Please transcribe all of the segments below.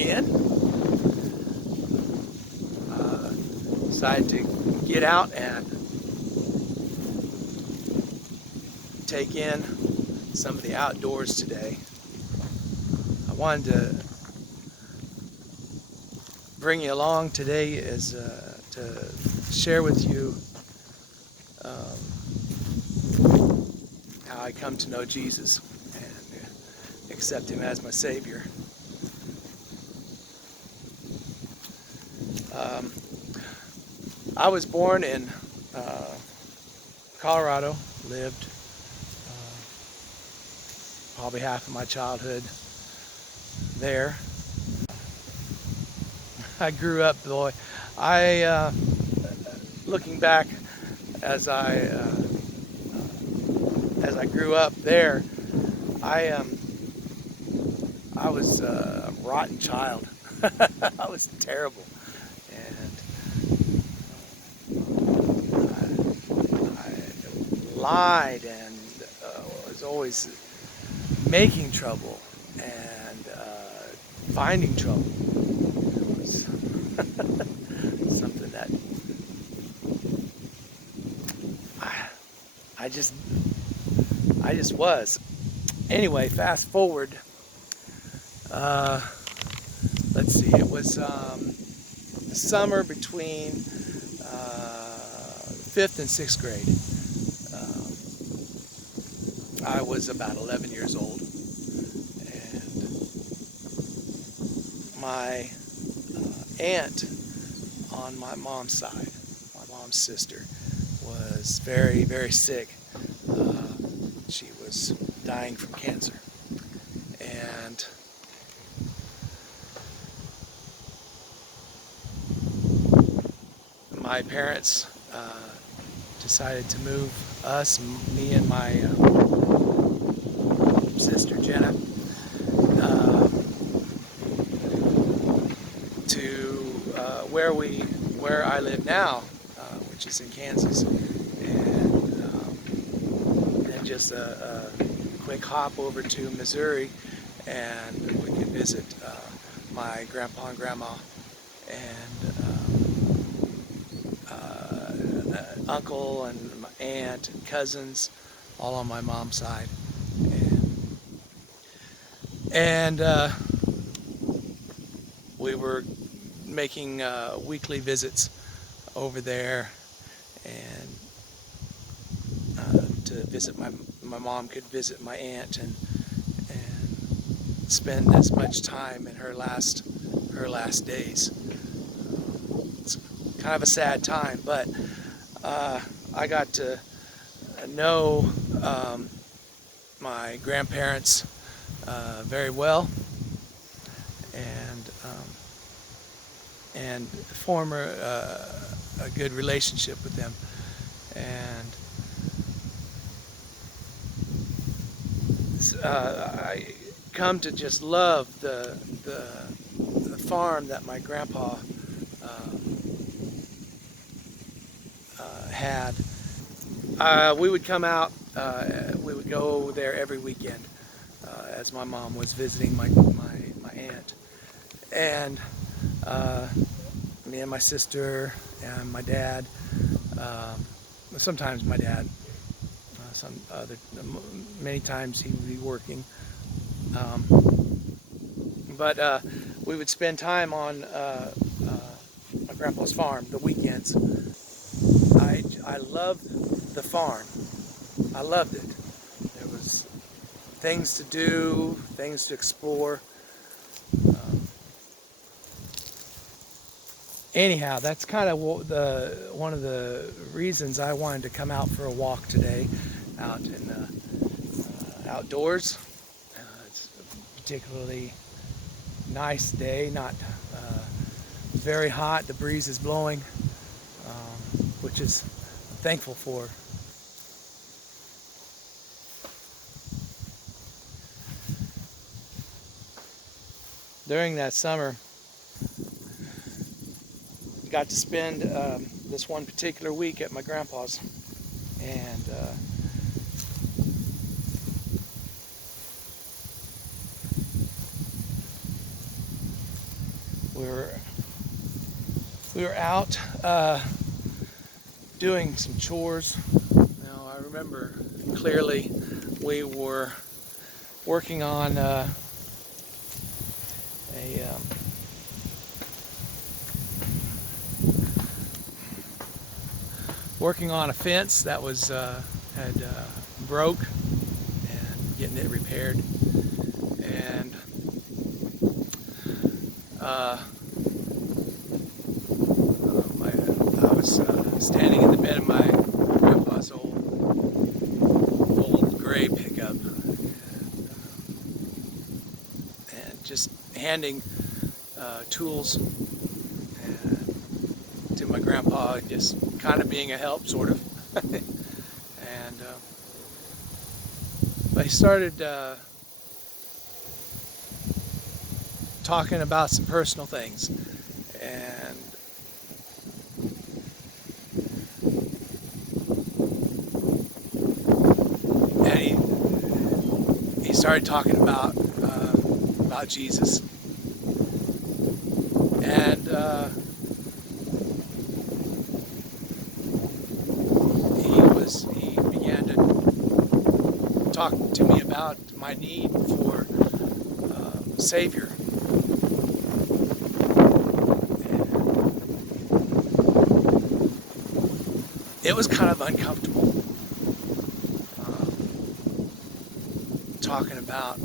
again. Decided to get out and take in some of the outdoors today. I wanted to bring you along today is to share with you how I come to know Jesus and accept Him as my Savior. I was born in Colorado, lived probably half of my childhood there. I grew up, boy. Looking back as I grew up there, I was a rotten child. I was terrible, and I lied and was always making trouble and finding trouble. It was something that I just was. Anyway, fast forward. Let's see. It was the summer between 5th and 6th grade. I was about 11 years old, and my aunt on my mom's side, my mom's sister, was very, very sick. She was dying from cancer, and my parents decided to move us, me and my sister Jenna, to where I live now, which is in Kansas, and then just a quick hop over to Missouri, and we could visit my grandpa and grandma and uncle and my aunt and cousins, all on my mom's side, and we were making weekly visits over there, and to visit my mom could visit my aunt and spend as much time in her last days. It's kind of a sad time, but I got to know my grandparents very well, and form a good relationship with them, and I come to just love the farm that my grandpa had. We would come out, we would go there every weekend as my mom was visiting my aunt, and me and my sister and my dad, sometimes my dad, many times he would be working, but we would spend time on my grandpa's farm the weekends. I loved the farm. I loved it. There was things to do, things to explore. Anyhow, that's kind of one of the reasons I wanted to come out for a walk today, out in the outdoors. It's a particularly nice day, not very hot. The breeze is blowing, which is thankful for. During that summer, got to spend this one particular week at my grandpa's, and we were out doing some chores. Now I remember clearly we were working on a fence that was had broke, and getting it repaired. And I was standing in the bed of my grandpa's old gray pickup, and just handing tools to my grandpa, just kind of being a help, sort of. And but he started talking about some personal things, and he started talking about Jesus, and he began to talk to me about my need for a Savior. It was kind of uncomfortable, talking about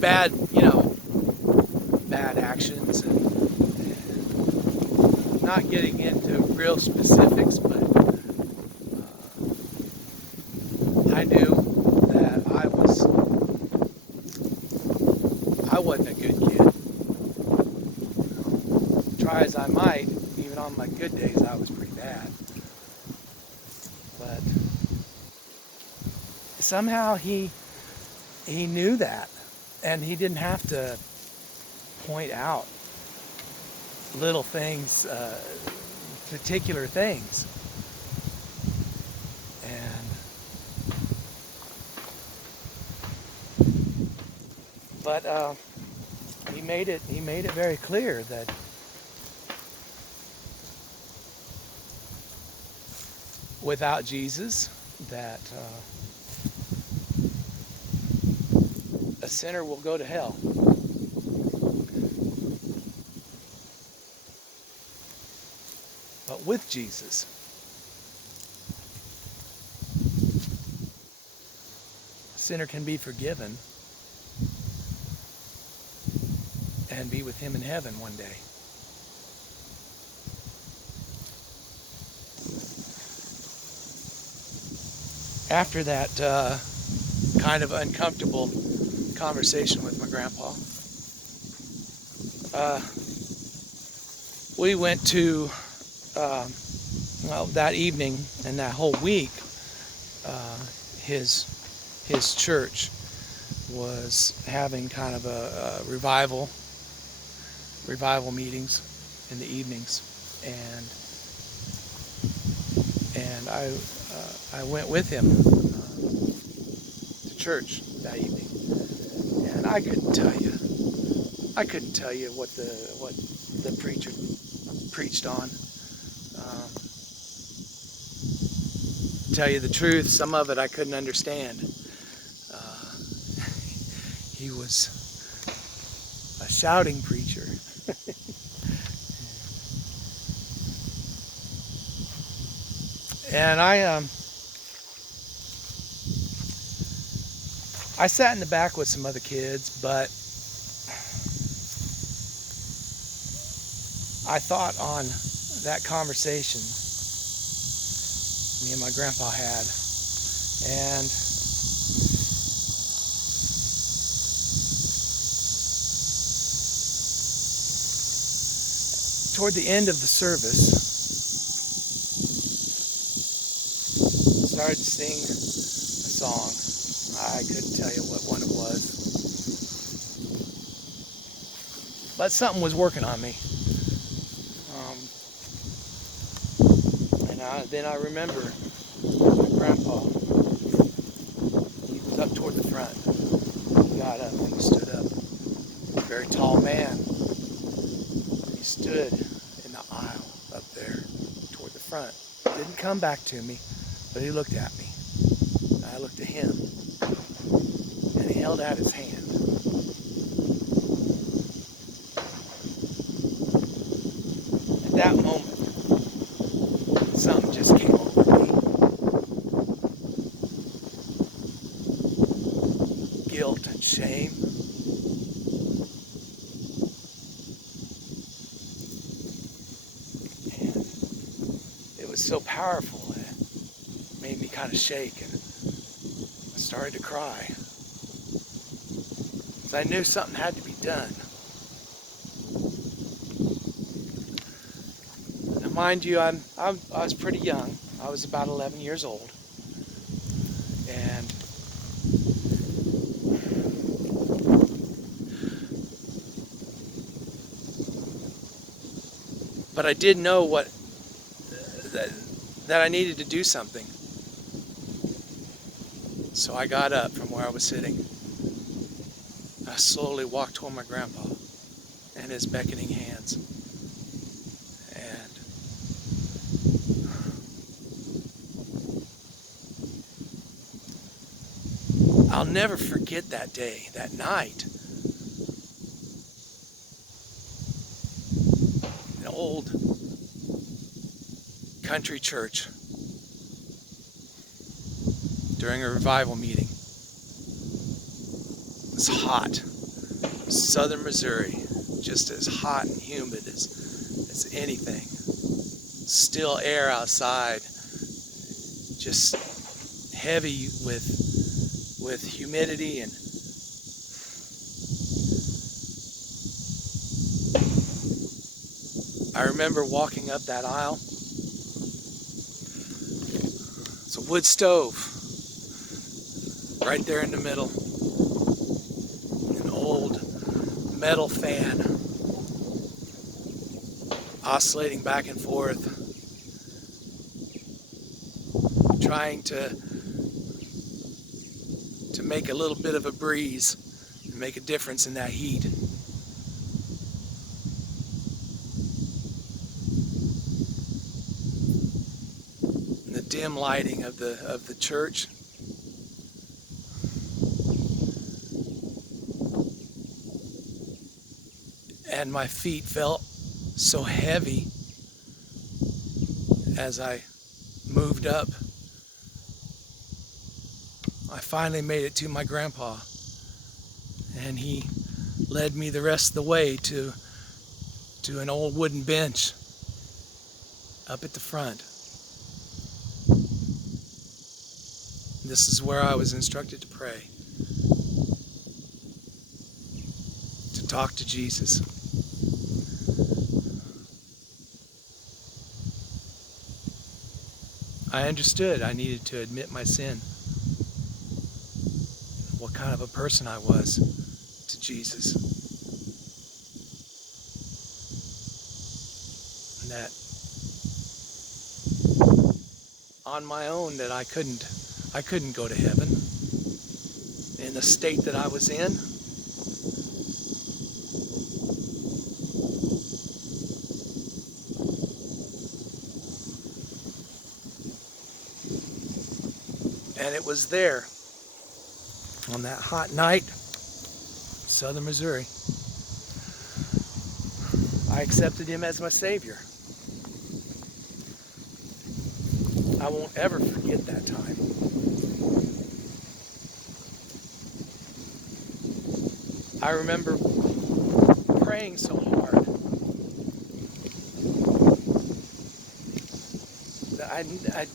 bad actions, and not getting into real specifics, but I knew that I wasn't a good kid. Try as I might, even on my good days, I was pretty bad. But somehow he knew that, and he didn't have to point out little things, particular things. But he made it very clear that without Jesus, that a sinner will go to hell. But with Jesus, a sinner can be forgiven and be with him in heaven one day. After that kind of uncomfortable conversation with my grandpa, we went to that evening and that whole week, his church was having kind of a revival meetings in the evenings, and I went with him to church that evening, and I couldn't tell you what the preacher preached on. Tell you the truth, some of it I couldn't understand. He was a shouting preacher. And I sat in the back with some other kids, but I thought on that conversation me and my grandpa had, and toward the end of the service, I started to sing a song. I couldn't tell you what one it was, but something was working on me. Then I remember my grandpa. He was up toward the front. He got up and he stood up. A very tall man. stood in the aisle up there toward the front. Didn't come back to me, but he looked at me. I looked at him, and he held out his hand. At that moment, something just came over me. Guilt and shame. And it was so powerful that it made me kind of shake, and I started to cry. Because I knew something had to be done. Now, mind you, I was pretty young. I was about 11 years old. And but I did know that I needed to do something. So I got up from where I was sitting. I slowly walked toward my grandpa and his beckoning hands. And I'll never forget that day, that night. An old country church during a revival meeting. It was hot. Southern Missouri, just as hot and humid as anything. Still air outside, just heavy with humidity. And I remember walking up that aisle. It's a wood stove right there in the middle. An old metal fan oscillating back and forth, trying to make a little bit of a breeze and make a difference in that heat. And the dim lighting of the church. And my feet felt so heavy as I moved up. I finally made it to my grandpa, and he led me the rest of the way to an old wooden bench up at the front. This is where I was instructed to pray, to talk to Jesus. I understood I needed to admit my sin, what kind of a person I was to Jesus. And that on my own that I couldn't go to heaven in the state that I was in. And it was there on that hot night, Southern Missouri, I accepted him as my Savior. I won't ever forget that time. I remember praying so hard that I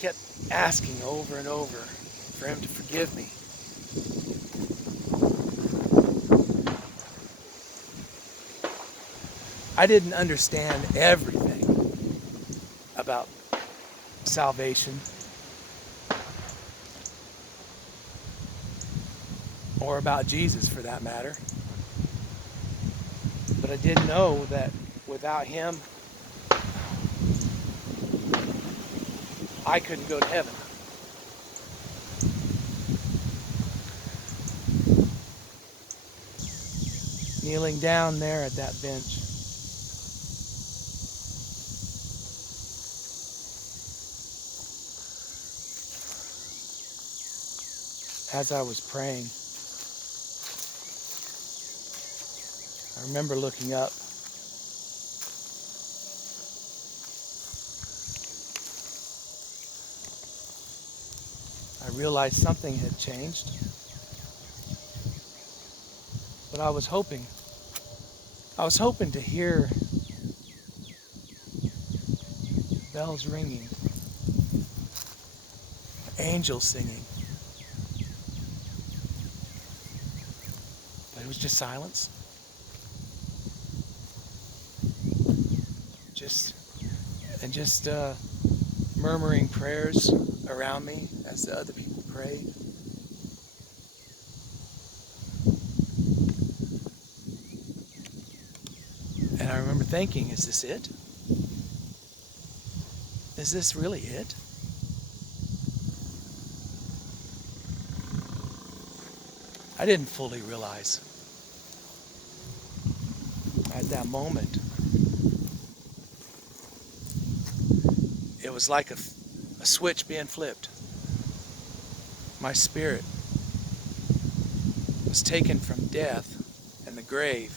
kept asking over and over for him to forgive me. I didn't understand everything about salvation or about Jesus for that matter. But I did know that without him, I couldn't go to heaven. Kneeling down there at that bench, as I was praying, I remember looking up. I realized something had changed, but I was hoping to hear bells ringing, angels singing, but it was just silence. Just murmuring prayers around me as the other people prayed. And I remember thinking, is this it? Is this really it? I didn't fully realize at that moment. It was like a switch being flipped. My spirit was taken from death and the grave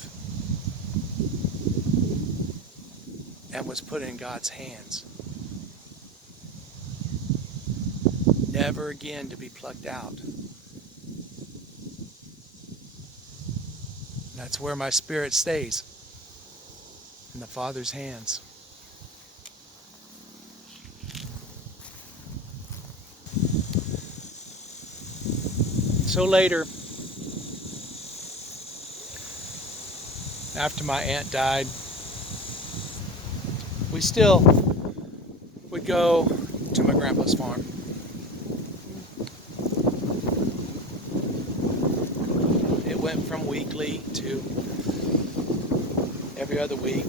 and was put in God's hands. Never again to be plucked out. That's where my spirit stays, in the Father's hands. So later, after my aunt died, we still would go to my grandpa's farm. It went from weekly to every other week,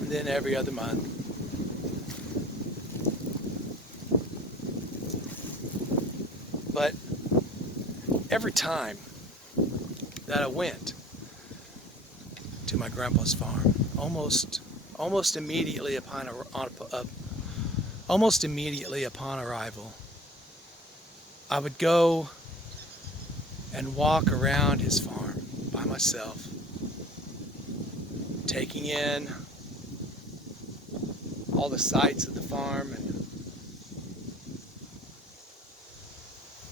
and then every other month. But every time that I went to my grandpa's farm, almost immediately upon arrival, I would go and walk around his farm by myself, taking in all the sights of the farm and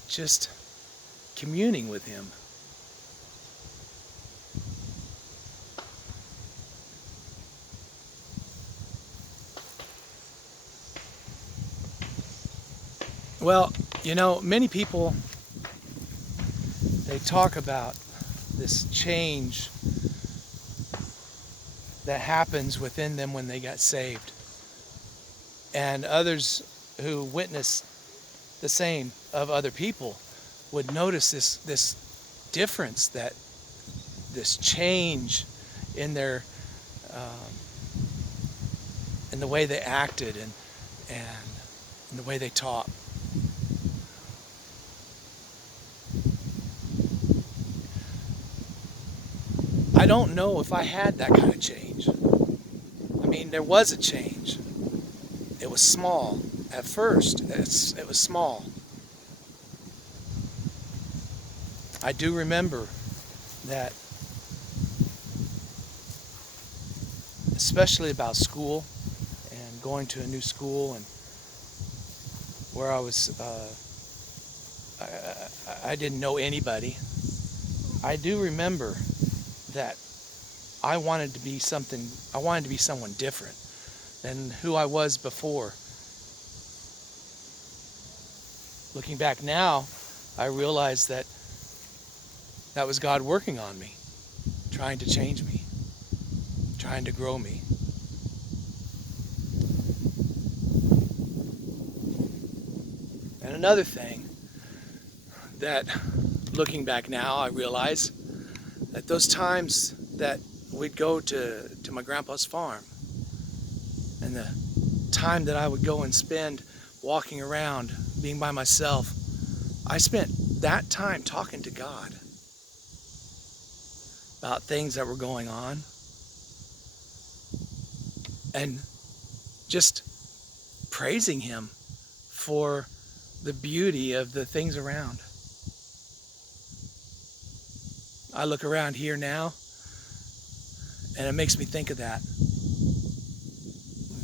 just communing with him. Well, many people, they talk about this change that happens within them when they got saved. And others who witness the same of other people would notice this difference, this change in their in the way they acted and in the way they talked. I don't know if I had that kind of change. I mean, there was a change. It was small. At first, it was small. I do remember that, especially about school and going to a new school, and where I was, I didn't know anybody. I do remember that I wanted to be someone different than who I was before. Looking back now, I realize that was God working on me, trying to change me, trying to grow me. And another thing that, looking back now, I realize that those times that we'd go to my grandpa's farm, and the time that I would go and spend walking around, being by myself, I spent that time talking to God about things that were going on, and just praising Him for the beauty of the things around. I look around here now and it makes me think of that.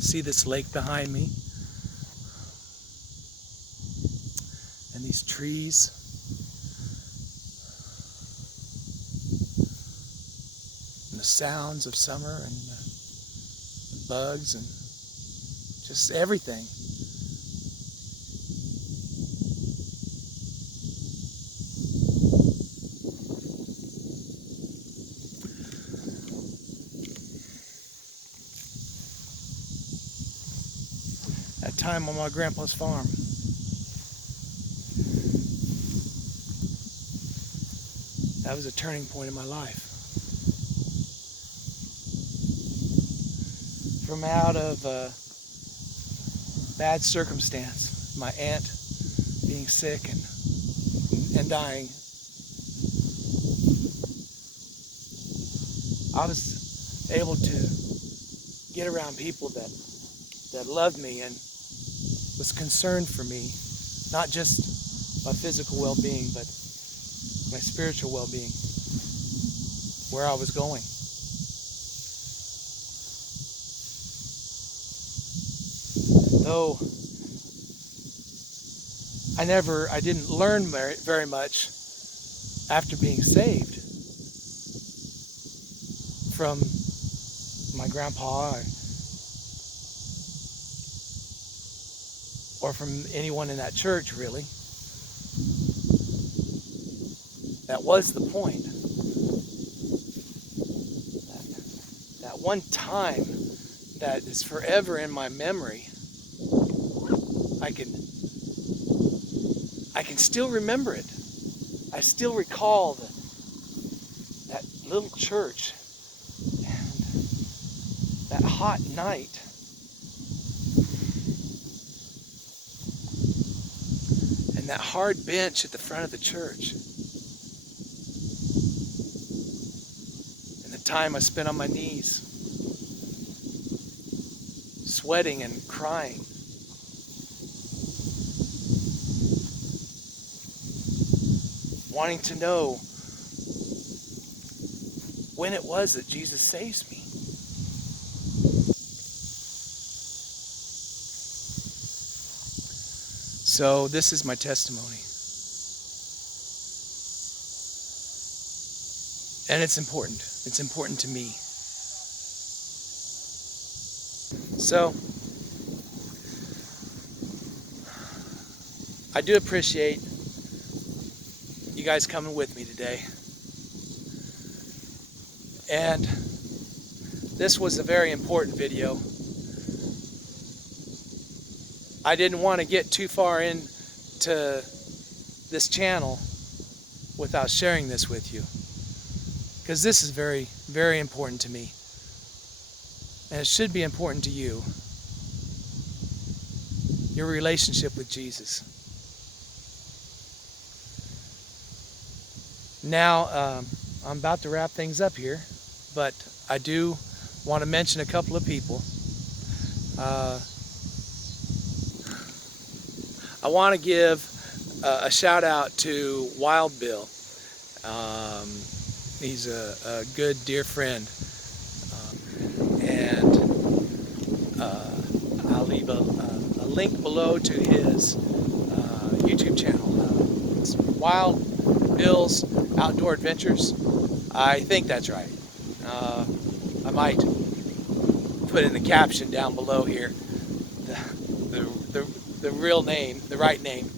See this lake behind me and these trees. And the sounds of summer and the bugs and just everything. That time on my grandpa's farm. That was a turning point in my life. From out of a bad circumstance, my aunt being sick and dying, I was able to get around people that loved me and was concerned for me, not just my physical well-being, but my spiritual well-being, where I was going. Though I didn't learn very much after being saved from my grandpa or from anyone in that church, really. That was the point. That one time that is forever in my memory. I can still remember it. I still recall that little church and that hot night. And that hard bench at the front of the church. And the time I spent on my knees, sweating and crying. Wanting to know when it was that Jesus saves me. So this is my testimony. And it's important. It's important to me. So I do appreciate you guys coming with me today. And this was a very important video. I didn't want to get too far into this channel without sharing this with you, because this is very, very important to me, and it should be important to you. Your relationship with Jesus. Now, I'm about to wrap things up here, but I do want to mention a couple of people. I want to give a shout out to Wild Bill. He's a good, dear friend. And I'll leave a link below to his YouTube channel. It's Wild Bill's Outdoor Adventures. I think that's right. I might put in the caption down below here the real name, the right name,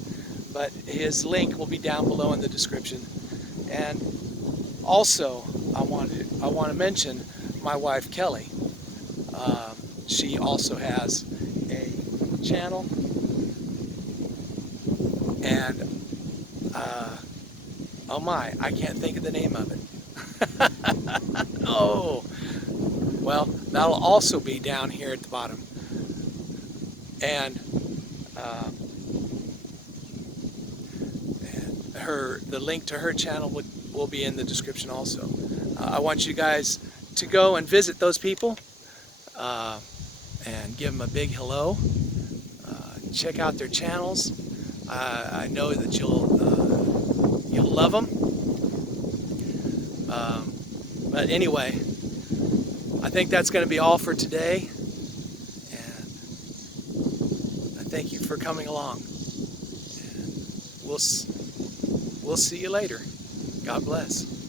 but his link will be down below in the description. And also, I want to mention my wife Kelly. She also has a channel, and oh my, I can't think of the name of it. Oh, well, that'll also be down here at the bottom. And the link to her channel will be in the description also. I want you guys to go and visit those people and give them a big hello. Check out their channels. I know that you'll love them. But anyway, I think that's going to be all for today. And I thank you for coming along. And we'll see you later. God bless.